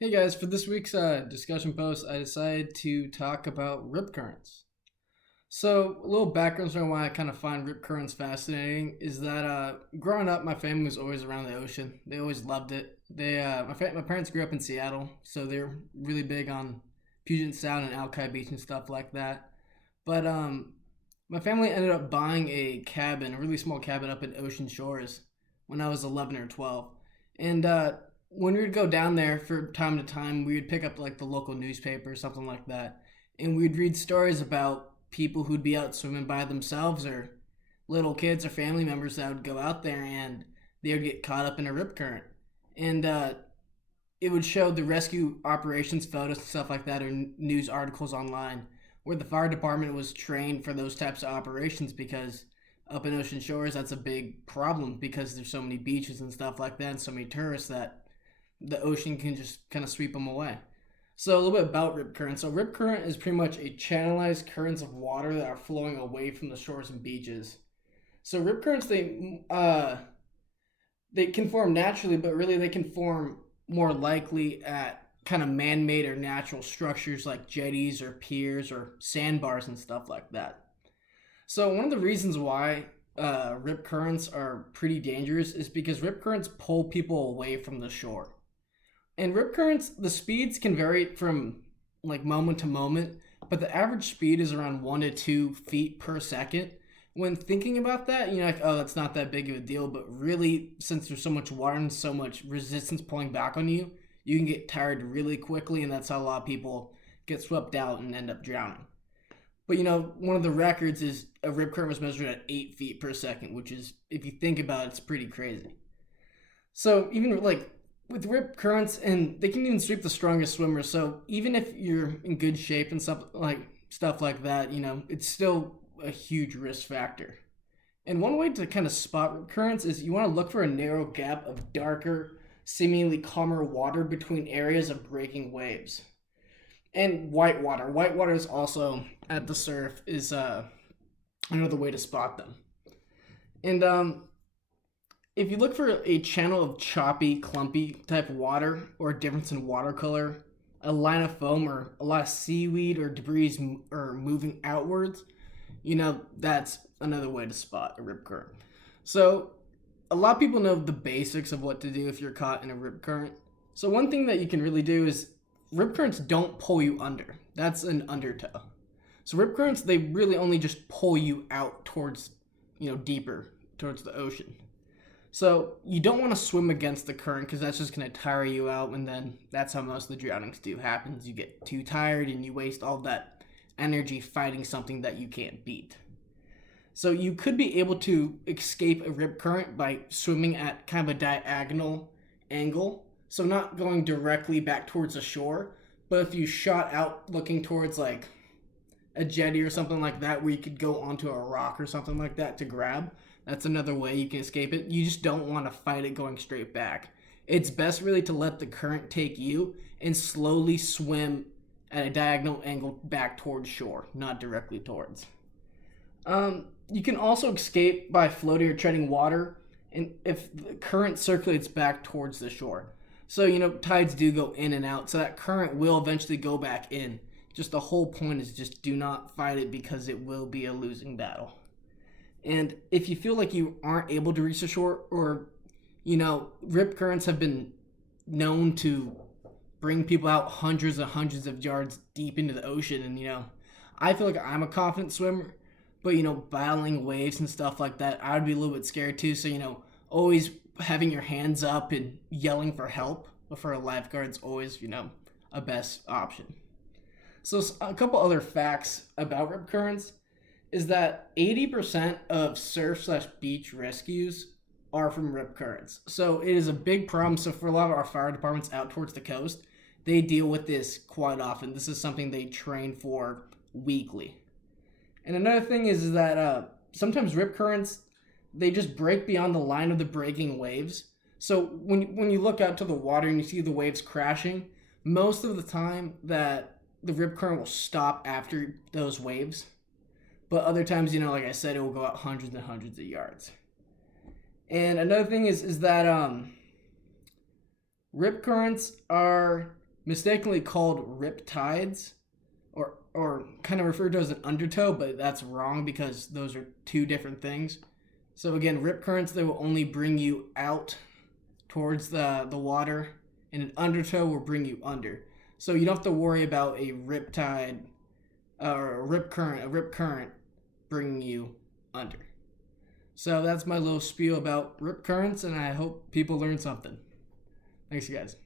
Hey guys, for this week's discussion post, I decided to talk about rip currents. So, a little background on why I kind of find rip currents fascinating is that growing up, my family was always around the ocean. They always loved it. My parents grew up in Seattle, so they're really big on Puget Sound and Alki Beach and stuff like that. But my family ended up buying a cabin, a really small cabin up in Ocean Shores, when I was 11 or 12. And when we would go down there for time to time, we would pick up like the local newspaper or something like that, and we'd read stories about people who'd be out swimming by themselves or little kids or family members that would go out there and they would get caught up in a rip current. And it would show the rescue operations photos and stuff like that or news articles online where the fire department was trained for those types of operations because up in Ocean Shores, that's a big problem because there's so many beaches and stuff like that and so many tourists that the ocean can just kind of sweep them away. So a little bit about rip current. So rip current is pretty much a channelized currents of water that are flowing away from the shores and beaches. So rip currents they can form naturally, but really they can form more likely at kind of man-made or natural structures like jetties or piers or sandbars and stuff like that. So one of the reasons why rip currents are pretty dangerous is because rip currents pull people away from the shore. And rip currents, the speeds can vary from like moment to moment, but the average speed is around 1 to 2 feet per second. When thinking about that, you're like, oh, that's not that big of a deal. But really, since there's so much water and so much resistance pulling back on you, you can get tired really quickly, and that's how a lot of people get swept out and end up drowning. But one of the records is a rip current was measured at 8 feet per second, which is, if you think about it, it's pretty crazy. So even like with rip currents, and they can even sweep the strongest swimmers. So even if you're in good shape and stuff like that, it's still a huge risk factor. And one way to kind of spot rip currents is you want to look for a narrow gap of darker, seemingly calmer water between areas of breaking waves. And white water. White water is also at the surf is another way to spot them. And if you look for a channel of choppy, clumpy type of water or a difference in water color, a line of foam or a lot of seaweed or debris or moving outwards, that's another way to spot a rip current. So a lot of people know the basics of what to do if you're caught in a rip current. So one thing that you can really do is rip currents don't pull you under. That's an undertow. So rip currents, they really only just pull you out towards, deeper towards the ocean. So you don't want to swim against the current because that's just going to tire you out, and then that's how most of the drownings do happens. You get too tired and you waste all that energy fighting something that you can't beat. So you could be able to escape a rip current by swimming at kind of a diagonal angle. So not going directly back towards the shore, but if you shot out looking towards like a jetty or something like that where you could go onto a rock or something like that to grab, that's another way you can escape it. You just don't want to fight it going straight back. It's best really to let the current take you and slowly swim at a diagonal angle back towards shore, not directly towards. You can also escape by floating or treading water, and if the current circulates back towards the shore. So, tides do go in and out, so that current will eventually go back in. Just the whole point is just do not fight it because it will be a losing battle. And if you feel like you aren't able to reach the shore, or, rip currents have been known to bring people out hundreds and hundreds of yards deep into the ocean. And, I feel like I'm a confident swimmer, but, battling waves and stuff like that, I would be a little bit scared too. So, always having your hands up and yelling for help for a lifeguard's always, a best option. So a couple other facts about rip currents is that 80% of surf/beach rescues are from rip currents. So it is a big problem. So for a lot of our fire departments out towards the coast, they deal with this quite often. This is something they train for weekly. And another thing is that sometimes rip currents, they just break beyond the line of the breaking waves. So when you look out to the water and you see the waves crashing, most of the time that the rip current will stop after those waves. But other times, like I said, it will go out hundreds and hundreds of yards. And another thing is that rip currents are mistakenly called rip tides, or kind of referred to as an undertow, but that's wrong because those are two different things. So again, rip currents, they will only bring you out towards the water, and an undertow will bring you under. So you don't have to worry about a rip tide or a rip current bringing you under. So that's my little spiel about rip currents, and I hope people learn something. Thanks, you guys.